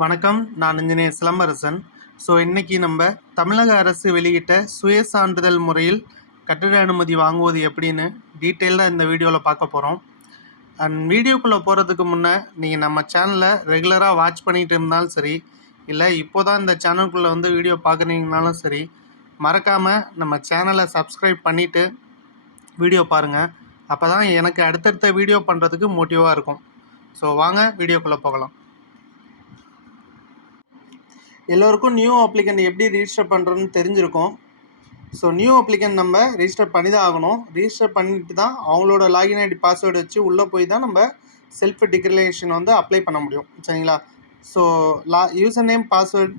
வணக்கம். நான் இன்ஜினியர் சிலம்பரசன். இன்னைக்கு நம்ம தமிழக அரசு வெளியிட்ட சுயசான்றிதழ் முறையில் கட்டிட அனுமதி வாங்குவது எப்படின்னு டீட்டெயில்டாக இந்த வீடியோவில் பார்க்க போகிறோம். வீடியோக்குள்ளே போகிறதுக்கு முன்னே நீங்கள் நம்ம சேனலை ரெகுலராக வாட்ச் பண்ணிகிட்டு இருந்தாலும் சரி, இல்லை இப்போ தான் இந்த சேனலுக்குள்ளே வந்து வீடியோ பார்க்குறீங்கனாலும் சரி, மறக்காமல் நம்ம சேனலை சப்ஸ்கிரைப் பண்ணிவிட்டு வீடியோ பாருங்கள். அப்போ தான் எனக்கு அடுத்தடுத்த வீடியோ பண்ணுறதுக்கு மோட்டிவாக இருக்கும். வாங்க வீடியோக்குள்ளே போகலாம். எல்லோருக்கும் நியூ அப்ளிகண்ட் எப்படி ரிஜிஸ்டர் பண்ணுறோன்னு தெரிஞ்சிருக்கும். நியூ அப்ளிகண்ட் நம்ம ரிஜிஸ்டர் பண்ணி தான் ஆகணும். ரிஜிஸ்டர் பண்ணிட்டு தான் அவங்களோட லாகின் ஐடி பாஸ்வேர்டு வச்சு உள்ளே போய் தான் நம்ம செல்ஃப் டிக்ளரேஷன் வந்து அப்ளை பண்ண முடியும். சரிங்களா? யூசர் நேம் பாஸ்வேர்டு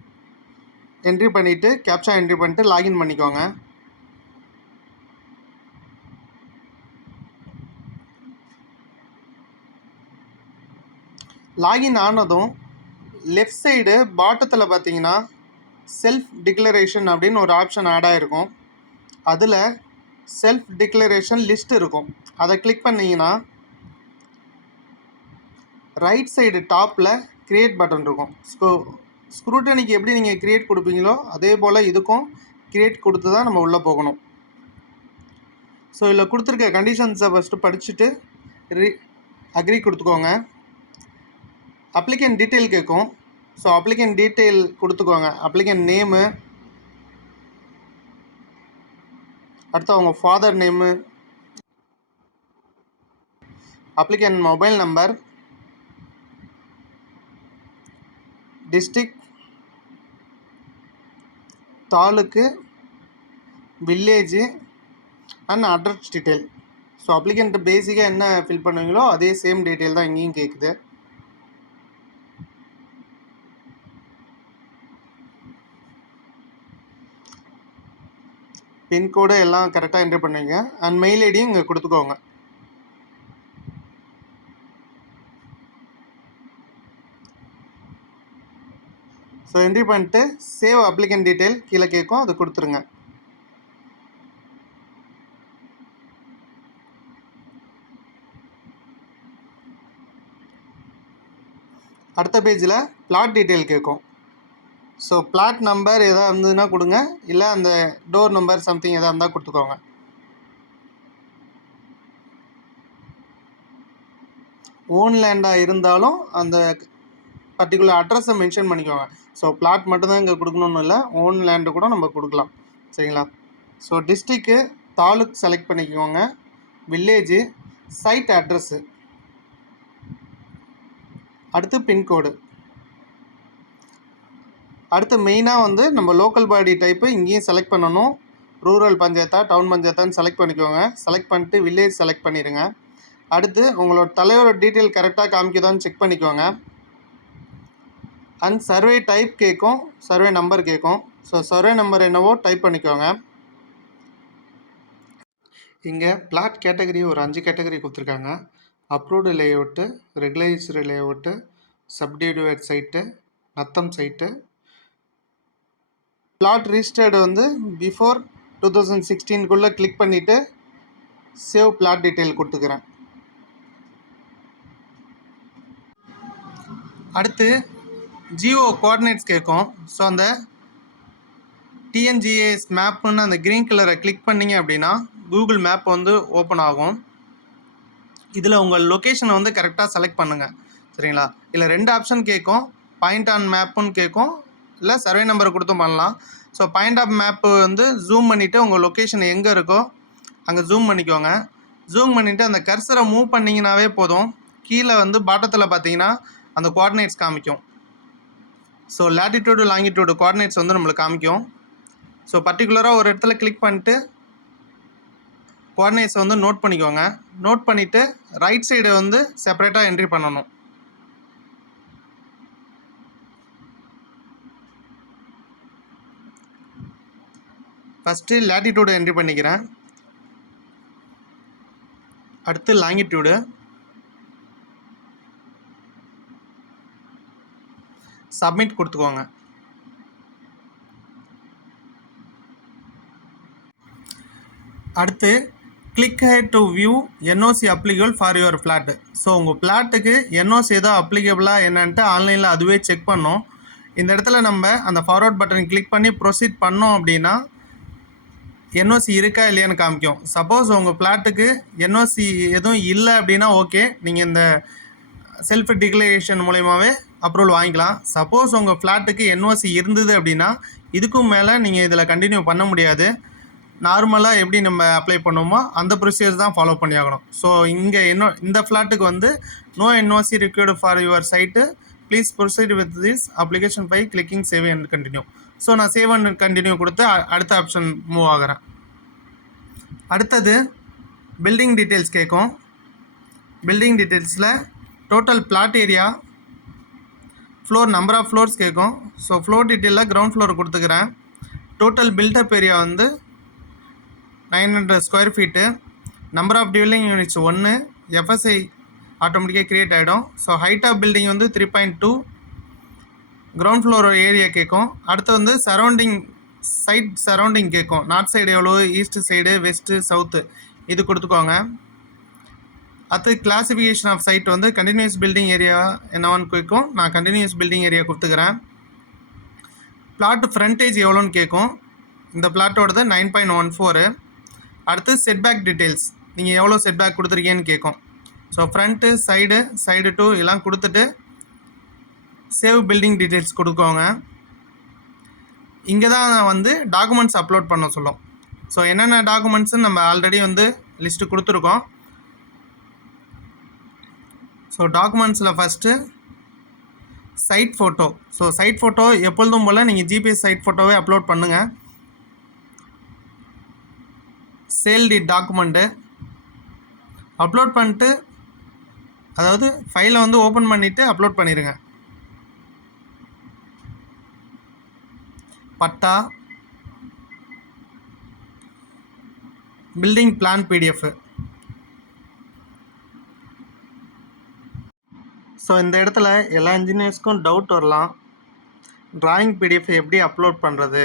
என்ட்ரி பண்ணிவிட்டு கேப்சா என்ட்ரி பண்ணிட்டு லாகின் பண்ணிக்கோங்க. லாகின் ஆனதும் லெஃப்ட் சைடு பாட்டத்தில் பார்த்தீங்கன்னா செல்ஃப் டிக்ளரேஷன் அப்படின்னு ஒரு ஆப்ஷன் ஆட் ஆகிருக்கும். அதில் செல்ஃப் டிக்ளரேஷன் லிஸ்ட் இருக்கும். அதை கிளிக் பண்ணிங்கன்னா ரைட் சைடு டாப்பில் க்ரியேட் பட்டன் இருக்கும். ஸ்க்ரூட்டனிக்கு எப்படி நீங்கள் க்ரியேட் கொடுப்பீங்களோ அதே போல் இதுக்கும் க்ரியேட் கொடுத்து தான் நம்ம உள்ளே போகணும். இதில் கொடுத்துருக்க கண்டிஷன்ஸை ஃபஸ்ட்டு படிச்சுட்டு அக்ரி கொடுத்துக்கோங்க. அப்ளிகண்ட் டீட்டெயில் கேட்கும். அப்ளிகண்ட் டீட்டெயில் கொடுத்துக்கோங்க. அப்ளிகண்ட் நேமு, அடுத்து அவங்க father name, applicant mobile number, district, taluk, village and address detail. Applicant பேசிக்காக என்ன ஃபில் பண்ணுவீங்களோ அதே சேம் டீட்டெயில் தான் இங்கேயும் கேட்குது. பின்கோடு எல்லாம் கரெக்டாக என்ட்ரி பண்ணுவீங்க. அண்ட் மெயில் ஐடியும் இங்கே கொடுத்துக்கோங்க. என்ட்ரி பண்ணிட்டு சேவ் அப்ளிகண்ட் டீட்டெயில் கீழே கேட்கும், அது கொடுத்துருங்க. அடுத்த பேஜில் பிளாட் டீட்டெயில் கேட்கும். பிளாட் நம்பர் எதாவது இருந்ததுன்னா கொடுங்க, இல்லை அந்த டோர் நம்பர் சம்திங் எதாக இருந்தால் கொடுத்துக்கோங்க. ஓன் லேண்டாக இருந்தாலும் அந்த பர்டிகுலர் அட்ரஸை மென்ஷன் பண்ணிக்கோங்க. பிளாட் மட்டும்தான் இங்கே கொடுக்கணுன்னு இல்லை, ஓன் லேண்டு கூட நம்ம கொடுக்கலாம். சரிங்களா? டிஸ்ட்ரிக்கு, தாலுக் செலக்ட் பண்ணிக்கோங்க, வில்லேஜு, சைட் அட்ரஸ்ஸு, அடுத்து பின்கோடு. அடுத்து மெயினாக வந்து நம்ம லோக்கல் பாடி டைப்பு இங்கேயும் செலக்ட் பண்ணணும். ரூரல் பஞ்சாயத்தா டவுன் பஞ்சாயத்தான்னு செலக்ட் பண்ணிக்கோங்க. செலக்ட் பண்ணிட்டு வில்லேஜ் செலக்ட் பண்ணிடுங்க. அடுத்து உங்களோட தலைவரோட டீட்டெயில் கரெக்டாக காமிக்குதான்னு செக் பண்ணிக்கோங்க. அண்ட் சர்வே டைப் கேட்கும், சர்வே நம்பர் கேட்கும். சர்வே நம்பர் என்னவோ டைப் பண்ணிக்கோங்க. இங்கே பிளாட் கேட்டகரி ஒரு 5 கேட்டகரி கொடுத்துருக்காங்க. Approved layout, regularised layout, subdivided site, natham site. Plot registered வந்து பிஃபோர் 2016 கிளிக் பண்ணிவிட்டு சேவ் பிளாட் டீட்டெயில் கொடுத்துக்கிறேன். அடுத்து ஜியோ கோஆர்டினேட்ஸ் கேட்கும். அந்த டிஎன்ஜிஎஸ் மேப்புன்னு அந்த க்ரீன் கலரை கிளிக் பண்ணிங்க அப்படின்னா கூகுள் மேப் வந்து ஓப்பன் ஆகும். இதில் உங்கள் லொக்கேஷனை வந்து கரெக்டாக செலக்ட் பண்ணுங்கள். சரிங்களா? இல்லை 2 ஆப்ஷன் கேட்கும். பாயிண்ட் ஆன் மேப்புன்னு கேட்கும், இல்லை சர்வே நம்பர் கொடுத்தும் பண்ணலாம். பாயிண்ட் ஆஃப் மேப்பு வந்து ஜூம் பண்ணிவிட்டு உங்கள் லொக்கேஷன் எங்கே இருக்கோ அங்கே ஜூம் பண்ணிக்கோங்க. ஜூம் பண்ணிவிட்டு அந்த கர்சரை மூவ் பண்ணிங்கனாவே போதும். கீழே வந்து பாட்டத்தில் பார்த்தீங்கன்னா அந்த கோஆர்டினேட்ஸ் காமிக்கும். லேட்டிடியூடு லாங்கிடியூடு கோஆர்டினேட்ஸ் வந்து நம்மளுக்கு காமிக்கும். பர்டிகுலராக ஒரு இடத்துல கிளிக் பண்ணிட்டு கோஆர்டினேட்ஸை வந்து நோட் பண்ணிக்கோங்க. நோட் பண்ணிவிட்டு ரைட் சைடு வந்து செப்பரேட்டாக என்ட்ரி பண்ணணும். ஃபஸ்ட்டு லேட்டிடியூடு என்ட்ரி பண்ணிக்கிறேன். அடுத்து லாங்கிடியூடு, சப்மிட் கொடுத்துக்கோங்க. அடுத்து click hair to view NOC applicable for your flat. So உங்கள் ஃப்ளாட்டுக்கு என்ஓசி ஏதோ அப்ளிகபிளாக என்னன்ட்டு ஆன்லைனில் அதுவே செக் பண்ணோம். இந்த இடத்துல நம்ம அந்த ஃபார்வர்ட் பட்டன் கிளிக் பண்ணி ப்ரொசீட் பண்ணோம் அப்படின்னா என்ஓசி இருக்கா இல்லையான்னு காமிக்கும். சப்போஸ் உங்கள் ஃப்ளாட்டுக்கு என்ஓசி எதுவும் இல்லை அப்படின்னா ஓகே, நீங்கள் இந்த செல்ஃப் டிக்ளரேஷன் மூலயமாவே அப்ரூவல் வாங்கிக்கலாம். சப்போஸ் உங்கள் ஃப்ளாட்டுக்கு என்ஓசி இருந்தது அப்படின்னா இதுக்கும் மேலே நீங்கள் இதில் கண்டினியூ பண்ண முடியாது. நார்மலாக எப்படி நம்ம அப்ளை பண்ணுவோமோ அந்த ப்ரொசீஜர் தான் ஃபாலோ பண்ணி ஆகணும். ஸோ இங்கே இந்த ஃப்ளாட்டுக்கு வந்து no NOC required for your site, please proceed with this application by clicking save and continue. So நான் சேவ் அண்ட் கண்டினியூ கொடுத்து அடுத்த ஆப்ஷன் மூவ் ஆகிறேன். அடுத்தது பில்டிங் டீட்டெயில்ஸ் கேட்கும். பில்டிங் டீட்டெயில்ஸில் total plot area, floor, number of floors கேட்கும். So floor டீட்டெயிலில் ground floor கொடுத்துக்கிறேன். டோட்டல் பில்டப் ஏரியா வந்து 900 square feet. Number of dwelling units 1, FSI ஆட்டோமேட்டிக்காக க்ரியேட் ஆகிடும். ஸோ ஹைட் ஆஃப் பில்டிங் வந்து 3.2. கிரவுண்ட் ஃப்ளோர் ஏரியா கேட்கும். அடுத்து வந்து சைட் சரௌண்டிங் கேட்கும். நார்த் சைடு எவ்வளோ, ஈஸ்ட் சைடு, வெஸ்ட்டு, சவுத்து இது கொடுத்துக்கோங்க. அடுத்து கிளாசிஃபிகேஷன் ஆஃப் சைட் வந்து கண்டினியூஸ் பில்டிங் ஏரியா என்னவான்னு கேட்கும். நான் கண்டினியூஸ் பில்டிங் ஏரியா கொடுத்துக்கிறேன். பிளாட் ஃப்ரண்டேஜ் எவ்வளோன்னு கேட்கும். இந்த பிளாட்டோடது 9.14. அடுத்து செட்பேக் டீட்டெயில்ஸ், நீங்கள் எவ்வளோ செட்பேக் கொடுத்துருக்கீங்கன்னு கேட்கும். ஸோ ஃப்ரண்ட்டு, சைடு 2 எல்லாம் கொடுத்துட்டு சேவ் பில்டிங் டீட்டெயில்ஸ் கொடுக்கோங்க. இங்கே தான் வந்து டாக்குமெண்ட்ஸ் அப்லோட் பண்ண சொல்லும். ஸோ என்னென்ன டாக்குமெண்ட்ஸுன்னு நம்ம ஆல்ரெடி வந்து லிஸ்ட்டு கொடுத்துருக்கோம். ஸோ டாக்குமெண்ட்ஸில் first site photo. So site photo எப்பொழுதும் போல் நீங்கள் ஜிபிஎஸ் சைட் ஃபோட்டோவே அப்லோட் பண்ணுங்கள். சேல் டீட் டாக்குமெண்ட்டு அப்லோட் பண்ணிட்டு, அதாவது ஃபைலை வந்து ஓப்பன் பண்ணிவிட்டு அப்லோட் பண்ணிடுங்க. Patta, building plan PDF. So இந்த இடத்துல எல்லா இன்ஜினியர்ஸ்க்கும் டவுட் வரலாம், டிராயிங் பிடிஎஃப் எப்படி அப்லோட் பண்ணுறது,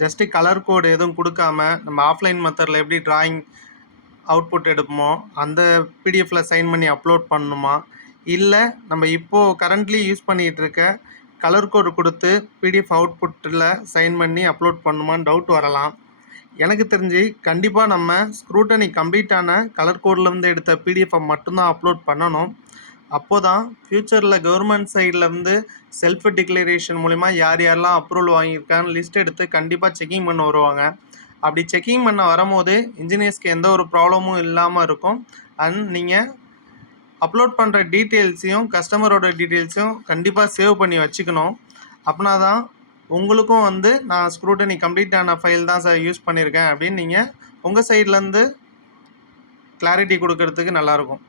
ஜஸ்ட்டு கலர் கோடு எதுவும் கொடுக்காம நம்ம ஆஃப்லைன் மெத்தடில் எப்படி டிராயிங் அவுட்புட் எடுப்போமோ அந்த பிடிஎஃப்பில் சைன் பண்ணி அப்லோட் பண்ணணுமா, இல்லை நம்ம இப்போது கரண்ட்லி யூஸ் பண்ணிகிட்டு இருக்க கலர் கோடு கொடுத்து பிடிஎஃப் அவுட்புட்டில் சைன் பண்ணி அப்லோட் பண்ணணுமான்னு டவுட் வரலாம். எனக்கு தெரிஞ்சு கண்டிப்பாக நம்ம ஸ்க்ரூட்டனி கம்ப்ளீட்டான கலர் கோட்லேருந்து எடுத்த பிடிஎஃப்பை மட்டும்தான் அப்லோட் பண்ணணும். அப்போது தான் ஃப்யூச்சரில் கவர்மெண்ட் சைட்லேருந்து செல்ஃப் டிக்ளரேஷன் மூலிமா யார் யாரெல்லாம் அப்ரூவல் வாங்கியிருக்கான்னு லிஸ்ட் எடுத்து கண்டிப்பாக செக்கிங் பண்ண வருவாங்க. அப்படி செக்கிங் பண்ண வரும்போது இன்ஜினியர்ஸ்க்கு எந்த ஒரு ப்ராப்ளமும் இல்லாமல் இருக்கும். அண்ட் நீங்கள் அப்லோட் பண்ணுற டீட்டெயில்ஸையும் கஸ்டமரோட டீட்டெயில்ஸையும் கண்டிப்பாக சேவ் பண்ணி வச்சுக்கணும். அப்படின்னா தான் உங்களுக்கும் வந்து நான் ஸ்க்ரூட்டனி கம்ப்ளீட்டான ஃபைல் தான் சார் யூஸ் பண்ணியிருக்கேன் அப்படின்னு நீங்கள் உங்கள் சைட்லேருந்து கிளாரிட்டி கொடுக்கறதுக்கு நல்லாயிருக்கும்.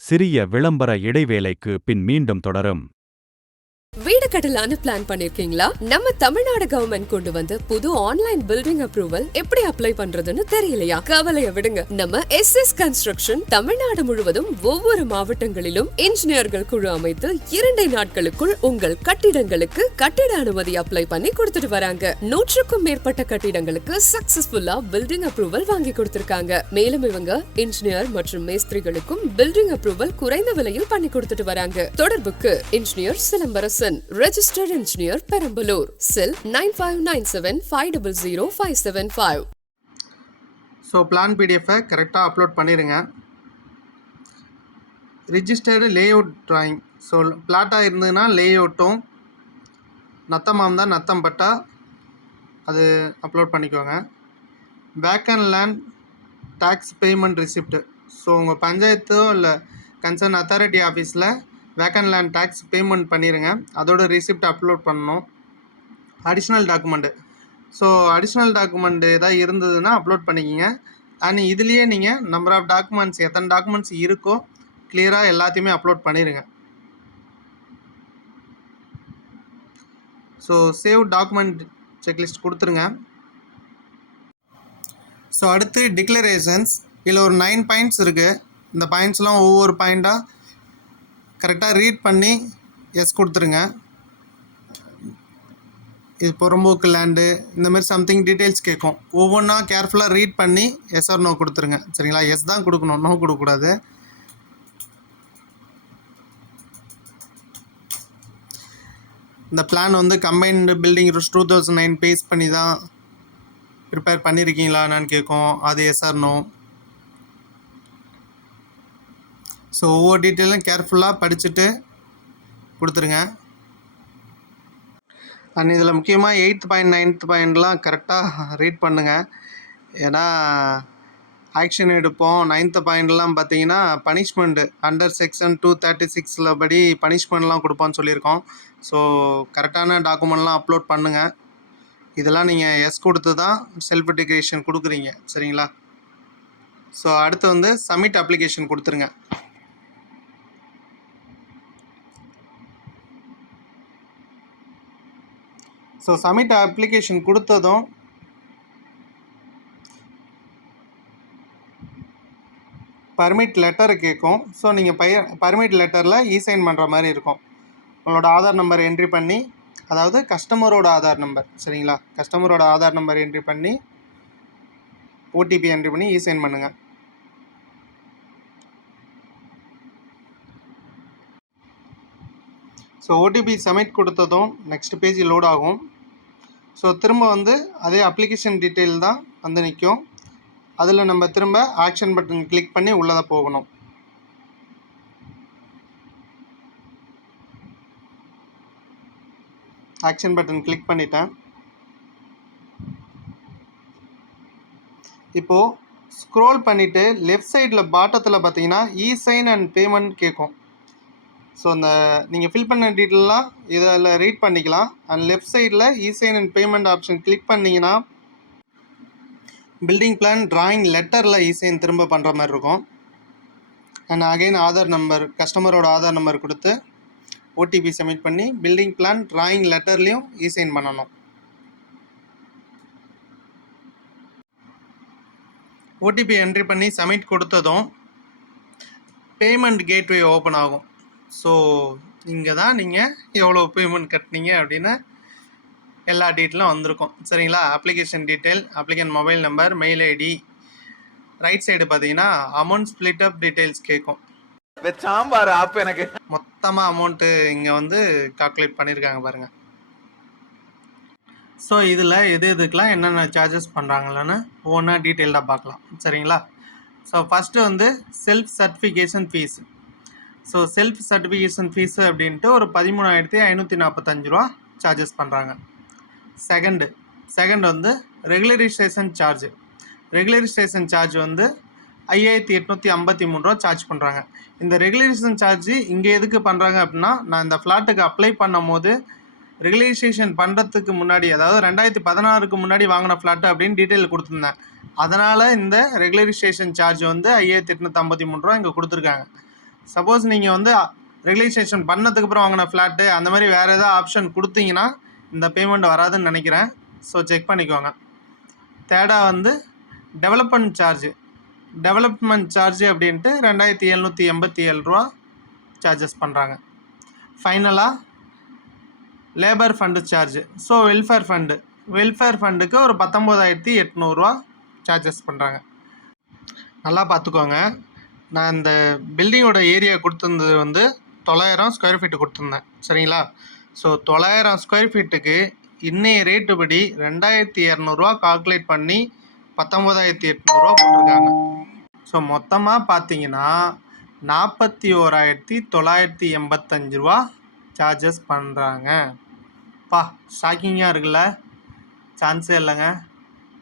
சிறிய விளம்பர இடைவேளைக்கு பின் மீண்டும் தொடரும். வீடு கட்டலான்னு பிளான் பண்ணிருக்கீங்களா? நம்ம தமிழ்நாடு கவர்மெண்ட் கொண்டு வந்து புது ஆன்லைன் பில்டிங் அப்ரூவல் எப்படி அப்ளை பண்றதுன்னு தெரியலையா? கவலைய விடுங்க. நம்ம SS கன்ஸ்ட்ரக்ஷன் தமிழ்நாடு முழுவதும் ஒவ்வொரு மாவட்டங்களிலும் இன்ஜினியர்கள் குழு அமைத்து 2 நாட்களுக்குள் உங்கள் கட்டிடங்களுக்கு கட்டிட அனுமதி அப்ளை பண்ணி கொடுத்துட்டு வராங்க. 100க்கும் மேற்பட்ட கட்டிடங்களுக்கு சக்சஸ்ஃபுல்லா பில்டிங் அப்ரூவல் வாங்கி கொடுத்திருக்காங்க. மேலும் இவங்க இன்ஜினியர் மற்றும் மேஸ்திரிகளுக்கும் பில்டிங் அப்ரூவல் குறைந்த விலையில் பண்ணி கொடுத்துட்டு வராங்க. தொடர்புக்கு engineer Silambarasan, Registered Engineer, Perambaloor, cell 9597500575. So plan பிடிஎஃப்பை கரெக்டாக அப்லோட் பண்ணிடுங்க. Registered layout drawing. ஸோ பிளாட்டாக இருந்ததுன்னா லேஅவுட்டும், நத்தமாக இருந்தால் நத்தம் பட்டா அது அப்லோட் பண்ணிக்கோங்க. Vacant land tax payment receipt. So உங்கள் பஞ்சாயத்தோ இல்லை கன்சர்ன் அத்தாரிட்டி ஆஃபீஸில் வேக்கன்ட் லேண்ட் டேக்ஸ் பேமெண்ட் பண்ணிடுங்க. அதோட ரிசிப்ட் அப்லோட் பண்ணணும். Additional document. So additional document எதாவது இருந்ததுன்னா அப்லோட் பண்ணிக்கிங்க. அண்ட் இதுலேயே நீங்கள் நம்பர் ஆஃப் டாக்குமெண்ட்ஸ் எத்தனை டாக்குமெண்ட்ஸ் இருக்கோ கிளியராக எல்லாத்தையுமே அப்லோட் பண்ணிடுங்க. ஸோ சேவ் டாக்குமெண்ட் செக்லிஸ்ட் கொடுத்துருங்க. ஸோ அடுத்து டிக்ளரேஷன்ஸ். இதில் ஒரு 9 பாயிண்ட்ஸ் இருக்குது. இந்த பாயிண்ட்ஸ்லாம் ஒவ்வொரு பாயிண்ட்டாக கரெக்டாக ரீட் பண்ணி எஸ் கொடுத்துருங்க. இது புறம்போக்கு லேண்டு இந்த மாதிரி சம்திங் டீட்டெயில்ஸ் கேட்கும். ஒவ்வொன்றா கேர்ஃபுல்லாக ரீட் பண்ணி எஸ் ஆர் நோ கொடுத்துருங்க. சரிங்களா? எஸ் தான் கொடுக்கணும், நோ கொடுக்கக்கூடாது. இந்த பிளான் வந்து கம்பைன்டு பில்டிங் ரூல்ஸ் 2009 பேஸ் பண்ணி தான் ப்ரிப்பேர் பண்ணியிருக்கீங்களா என்னன்னு கேட்கும். அது எஸ் ஆர் நோ. ஸோ ஒவ்வொரு டீட்டெயிலும் கேர்ஃபுல்லாக படிச்சுட்டு கொடுத்துருங்க. அண்ட் இதில் முக்கியமாக 8th பாயிண்ட் 9th பாயிண்ட்லாம் கரெக்டாக ரீட் பண்ணுங்கள். ஏன்னா ஆக்ஷன் எடுப்போம். 9th பாயிண்ட்லாம் பார்த்தீங்கன்னா பனிஷ்மெண்ட்டு அண்டர் செக்ஷன் 236 படி பனிஷ்மெண்ட்லாம் கொடுப்போம்னு சொல்லியிருக்கோம். ஸோ கரெக்டான டாக்குமெண்ட்லாம் அப்லோட் பண்ணுங்கள். இதெல்லாம் நீங்கள் எஸ் கொடுத்து தான் செல்ஃப் டிக்ரேஷன் கொடுக்குறீங்க. சரிங்களா? ஸோ அடுத்து வந்து சப்மிட் அப்ளிகேஷன் கொடுத்துருங்க. ஸோ சப்மிட் அப்ளிகேஷன் கொடுத்ததும் பர்மிட் லெட்டர் கேட்கும். ஸோ நீங்கள் பர்மிட் லெட்டரில் இசைன் பண்ணுற மாதிரி இருக்கும். உங்களோட ஆதார் நம்பர் என்ட்ரி பண்ணி, அதாவது கஸ்டமரோட ஆதார் நம்பர், சரிங்களா? கஸ்டமரோட ஆதார் நம்பர் என்ட்ரி பண்ணி ஓடிபி என்ட்ரி பண்ணி இசைன் பண்ணுங்கள். ஸோ ஓடிபி சப்மிட் கொடுத்ததும் நெக்ஸ்ட் பேஜ் லோட் ஆகும். ஸோ திரும்ப வந்து அதே அப்ளிகேஷன் டீட்டெயில் தான் வந்து நிற்கும். அதில் நம்ம திரும்ப ஆக்ஷன் பட்டன் கிளிக் பண்ணி உள்ளே போகணும். ஆக்ஷன் பட்டன் கிளிக் பண்ணிட்டேன். இப்போது ஸ்க்ரோல் பண்ணிவிட்டு லெஃப்ட் சைடில் பாட்டத்தில் பார்த்தீங்கன்னா இசைன் அண்ட் பேமெண்ட் கேட்கும். ஸோ அந்த நீங்கள் ஃபில் பண்ண டீட்டெயிலாம் இதில் ரீட் பண்ணிக்கலாம். அண்ட் லெஃப்ட் சைடில் esign and payment option click பண்ணிங்கன்னா பில்டிங் பிளான் டிராயிங் லெட்டரில் இசைன் திரும்ப பண்ணுற மாதிரி இருக்கும். அண்ட் அகைன் ஆதார் நம்பர், கஸ்டமரோட ஆதார் நம்பர் கொடுத்து ஓடிபி சப்மிட் பண்ணி பில்டிங் பிளான் டிராயிங் லெட்டர்லேயும் இசைன் பண்ணணும். ஓடிபி என்ட்ரி பண்ணி சப்மிட் கொடுத்ததும் பேமெண்ட் கேட்வே ஓப்பன் ஆகும். ஸோ இங்கே தான் நீங்கள் எவ்வளோ பேமெண்ட் கட்டினீங்க அப்படின்னு எல்லா டீட்டெயிலும் வந்திருக்கும். சரிங்களா? Application detail, applicant mobile number, mail ID, right side பார்த்தீங்கன்னா அமௌண்ட் ஸ்ப்ளிட் அப் டீட்டெயில்ஸ் கேட்கும். சாம்பார் ஆப் எனக்கு மொத்தமாக அமௌண்ட்டு இங்கே வந்து கால்குலேட் பண்ணியிருக்காங்க பாருங்கள். ஸோ இதில் எதுக்கெலாம் என்னென்ன சார்ஜஸ் பண்ணுறாங்களான்னு ஒவ்வொன்றா டீட்டெயில்டாக பார்க்கலாம். சரிங்களா? ஸோ ஃபஸ்ட்டு வந்து self certification fees. So self certification fees அப்படின்ட்டு ஒரு 13,545 ரூபா சார்ஜஸ் பண்ணுறாங்க. செகண்ட் வந்து ரெகுலரைசேஷன் சார்ஜ். ரெகுலரைசேஷன் சார்ஜ் வந்து 5,853 ரூபா சார்ஜ் பண்ணுறாங்க. இந்த ரெகுலரைசேஷன் சார்ஜ் இங்கே எதுக்கு பண்ணுறாங்க அப்படின்னா, நான் இந்த ஃப்ளாட்டுக்கு அப்ளை பண்ணும் போது ரெகுலரைசேஷன் பண்ணுறதுக்கு முன்னாடி, அதாவது 2016க்கு முன்னாடி வாங்கின ஃப்ளாட்டு அப்படின்னு டீட்டெயில் கொடுத்துருந்தேன். அதனால் இந்த ரெகுலரைசேஷன் சார்ஜ் வந்து 5,853 ரூபா இங்கே கொடுத்துருக்காங்க. சப்போஸ் நீங்கள் வந்து ரெகுலரைசேஷன் பண்ணதுக்கப்புறம் வாங்கின ஃப்ளாட்டு அந்த மாதிரி வேறு ஏதாவது ஆப்ஷன் கொடுத்தீங்கன்னா இந்த பேமெண்ட் வராதுன்னு நினைக்கிறேன். ஸோ செக் பண்ணிக்கோங்க. தேர்டாக வந்து டெவலப்மெண்ட் சார்ஜ் அப்படின்ட்டு 2,787 ரூபா சார்ஜஸ் பண்ணுறாங்க. ஃபைனலாக labour fund charge. So welfare ஃபண்டுக்கு ஒரு 19,800 ரூபா சார்ஜஸ் பண்ணுறாங்க. நல்லா பார்த்துக்கோங்க. நான் இந்த பில்டிங்கோட ஏரியா கொடுத்துருந்தது வந்து 900 ஸ்கொயர் ஃபீட்டு கொடுத்துருந்தேன். சரிங்களா? ஸோ 900 ஸ்கொயர் ஃபீட்டுக்கு இன்னைய ரேட்டு படி 2,200 ரூபா கால்குலேட் பண்ணி 19,800 ரூபா போட்டிருக்காங்க. ஸோ மொத்தமாக பார்த்தீங்கன்னா 41,985 ரூபா சார்ஜஸ் பண்ணுறாங்க. ஷாக்கிங்காக இருக்குல்ல? சான்ஸே இல்லைங்க.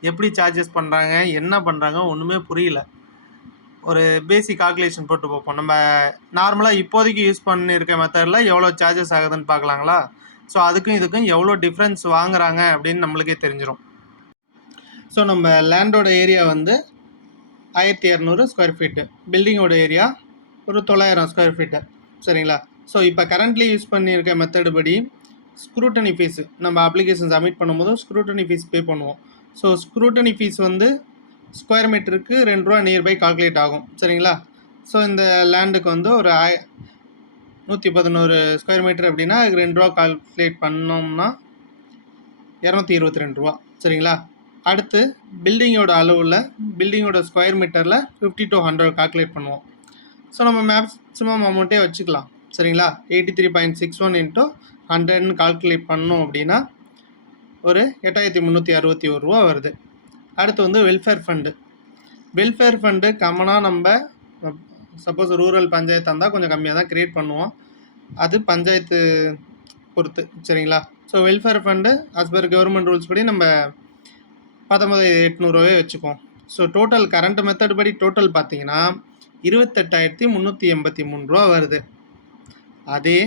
எப்படி சார்ஜஸ் பண்ணுறாங்க, என்ன பண்ணுறாங்க ஒன்றுமே புரியல. ஒரு பேசிக் கால்குலேஷன் போட்டு பார்ப்போம். நம்ம நார்மலாக இப்போதைக்கு யூஸ் பண்ணியிருக்க மெத்தடில் எவ்வளோ சார்ஜஸ் ஆகுதுன்னு பார்க்கலாங்களா? ஸோ அதுக்கும் இதுக்கும் எவ்வளோ டிஃப்ரென்ஸ் வாங்குறாங்க அப்படின்னு நம்மளுக்கே தெரிஞ்சிடும். ஸோ நம்ம லேண்டோட ஏரியா வந்து 1,200 ஸ்கொயர் ஃபீட்டு, பில்டிங்கோட ஏரியா ஒரு 900 ஸ்கொயர் ஃபீட்டு. சரிங்களா? ஸோ இப்போ கரண்ட்லி யூஸ் பண்ணியிருக்க மெத்தடு படி ஸ்க்ரூட்டனி ஃபீஸு நம்ம அப்ளிகேஷன் சப்மிட் பண்ணும்போது ஸ்க்ரூட்டனி ஃபீஸ் பே பண்ணுவோம். ஸோ ஸ்க்ரூட்டனி ஃபீஸ் வந்து ஸ்கொயர் மீட்டருக்கு 2 ரூபா நியர்பை கால்குலேட் ஆகும். சரிங்களா? ஸோ இந்த லேண்டுக்கு வந்து ஒரு 111 ஸ்கொயர் மீட்டர் அப்படின்னா அதுக்கு 2 ரூபா கால்குலேட் பண்ணோம்னா 222 ரூபா. சரிங்களா? அடுத்து பில்டிங்கோட அளவில் பில்டிங்கோட ஸ்கொயர் மீட்டரில் 50 to 100 கால்குலேட் பண்ணுவோம். ஸோ நம்ம மேக்ஸிமம் அமௌண்ட்டே வச்சுக்கலாம். சரிங்களா? 83.61 into 100ன்னு கால்குலேட் பண்ணோம் அப்படின்னா ஒரு 8361 ரூபா வருது. அடுத்து வந்து வெல்ஃபேர் ஃபண்டு. வெல்ஃபேர் ஃபண்டு காமனாக நம்ம சப்போஸ் ரூரல் பஞ்சாயத்து இருந்தால் கொஞ்சம் கம்மியாக தான் க்ரியேட் பண்ணுவோம். அது பஞ்சாயத்து பொறுத்து. சரிங்களா? So welfare fund as per government rules படி நம்ம 19,800 வச்சுப்போம். ஸோ டோட்டல் கரண்ட் மெத்தட் படி டோட்டல் பார்த்தீங்கன்னா 28,383 ரூபா வருது. அதே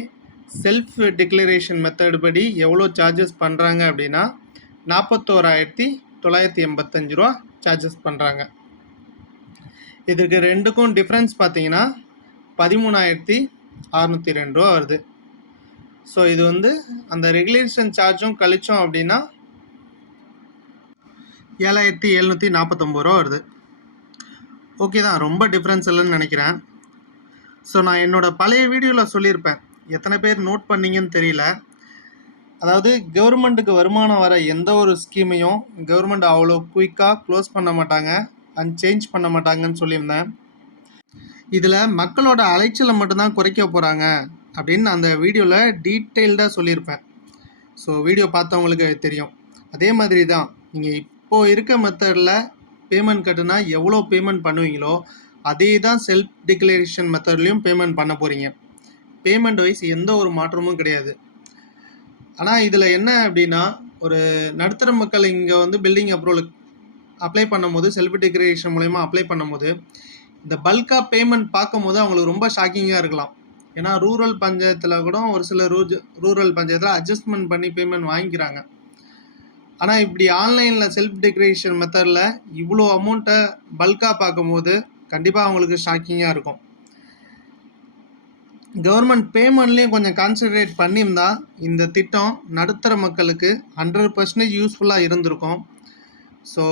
செல்ஃப் டிக்ளரேஷன் மெத்தட் படி எவ்வளோ சார்ஜஸ் பண்ணுறாங்க அப்படின்னா 41,985 ரூபா சார்ஜஸ் பண்ணுறாங்க. இதுக்கு ரெண்டுக்கும் டிஃப்ரென்ஸ் பார்த்தீங்கன்னா 13,602 ரூபா வருது. ஸோ இது வந்து அந்த ரெகுலேஷன் சார்ஜும் கழிச்சோம் அப்படின்னா 7,749 ரூபா வருது. ஓகே தான், ரொம்ப டிஃப்ரென்ஸ் இல்லைன்னு நினைக்கிறேன். ஸோ நான் என்னோடய பழைய வீடியோவில் சொல்லியிருப்பேன், எத்தனை பேர் நோட் பண்ணிங்கன்னு தெரியல. அதாவது கவர்மெண்ட்டுக்கு வருமானம் வர எந்த ஒரு ஸ்கீமையும் கவர்மெண்ட் அவ்வளோ குயிக்காக க்ளோஸ் பண்ண மாட்டாங்க அண்ட் சேஞ்ச் பண்ண மாட்டாங்கன்னு சொல்லியிருந்தேன். இதில் மக்களோட அலைச்சலை மட்டும்தான் குறைக்க போகிறாங்க அப்படின்னு அந்த வீடியோவில் டீட்டெயில்டாக சொல்லியிருப்பேன். ஸோ வீடியோ பார்த்தவங்களுக்கு தெரியும். அதே மாதிரி தான் நீங்கள் இப்போது இருக்க மெத்தடில் பேமெண்ட் கட்டுனா எவ்வளோ பேமெண்ட் பண்ணுவீங்களோ அதே தான் செல்ஃப் டிக்ளரேஷன் மெத்தட்லேயும் பேமெண்ட் பண்ண போகிறீங்க. பேமெண்ட் வைஸ் எந்த ஒரு மாற்றமும் கிடையாது. ஆனால் இதில் என்ன அப்படின்னா, ஒரு நடுத்தர மக்கள் இங்கே வந்து பில்டிங் அப்ரூவல் அப்ளை பண்ணும்போது செல்ஃப் டிக்ளரேஷன் மூலயமா அப்ளை பண்ணும்போது இந்த பல்காக பேமெண்ட் பார்க்கும்போது அவங்களுக்கு ரொம்ப ஷாக்கிங்காக இருக்கலாம். ஏன்னா ரூரல் பஞ்சாயத்தில் கூட ஒரு சில ரூரல் பஞ்சாயத்தில் அட்ஜஸ்ட்மெண்ட் பண்ணி பேமெண்ட் வாங்கிக்கிறாங்க. ஆனால் இப்படி ஆன்லைனில் செல்ஃப் டிக்ளரேஷன் மெத்தடில் இவ்வளோ அமௌண்ட்டை பல்காக பார்க்கும்போது கண்டிப்பாக அவங்களுக்கு ஷாக்கிங்காக இருக்கும். கவர்மெண்ட் பேமெண்ட்லேயும் கொஞ்சம் கான்சன்ட்ரேட் பண்ணியிருந்தா இந்த திட்டம் நடுத்தர மக்களுக்கு 100% யூஸ்ஃபுல்லாக இருந்திருக்கும். ஸோ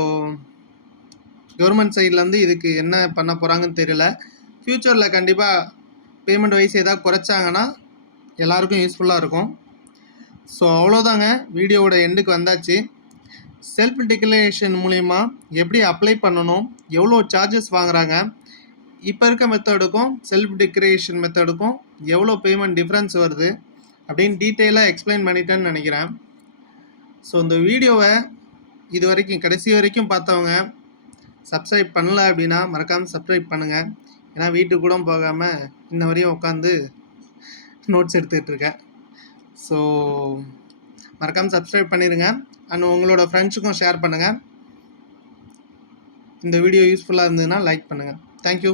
கவர்மெண்ட் சைட்லேருந்து இதுக்கு என்ன பண்ண போகிறாங்கன்னு தெரியல. ஃப்யூச்சரில் கண்டிப்பாக பேமெண்ட் வைஸ் ஏதாவது குறைச்சாங்கன்னா எல்லாருக்கும் யூஸ்ஃபுல்லாக இருக்கும். ஸோ அவ்வளோதாங்க, வீடியோவோட எண்டுக்கு வந்தாச்சு. செல்ஃப் டிக்ளரேஷன் மூலயமா எப்படி அப்ளை பண்ணணும், எவ்வளோ சார்ஜஸ் வாங்குறாங்க, இப்போ இருக்க மெத்தடுக்கும் செல்ஃப் டிக்ளரேஷன் மெத்தடுக்கும் எவ்வளோ பேமெண்ட் டிஃப்ரென்ஸ் வருது அப்படின்னு டீட்டெயிலாக எக்ஸ்பிளைன் பண்ணிட்டேன்னு நினைக்கிறேன். ஸோ இந்த வீடியோவை இது வரைக்கும் கடைசி வரைக்கும் பார்த்தவங்க சப்ஸ்கிரைப் பண்ணல அப்படின்னா மறக்காமல் சப்ஸ்கிரைப் பண்ணுங்கள். ஏன்னா வீட்டுக்கு கூட போகாமல் இன்ன வரையும் உட்காந்து நோட்ஸ் எடுத்துகிட்ருக்கேன். ஸோ மறக்காமல் சப்ஸ்கிரைப் பண்ணிடுங்க அண்ட் உங்களோட ஃப்ரெண்ட்ஸுக்கும் ஷேர் பண்ணுங்கள். இந்த வீடியோ யூஸ்ஃபுல்லாக இருந்ததுன்னா லைக் பண்ணுங்கள். தேங்க்யூ.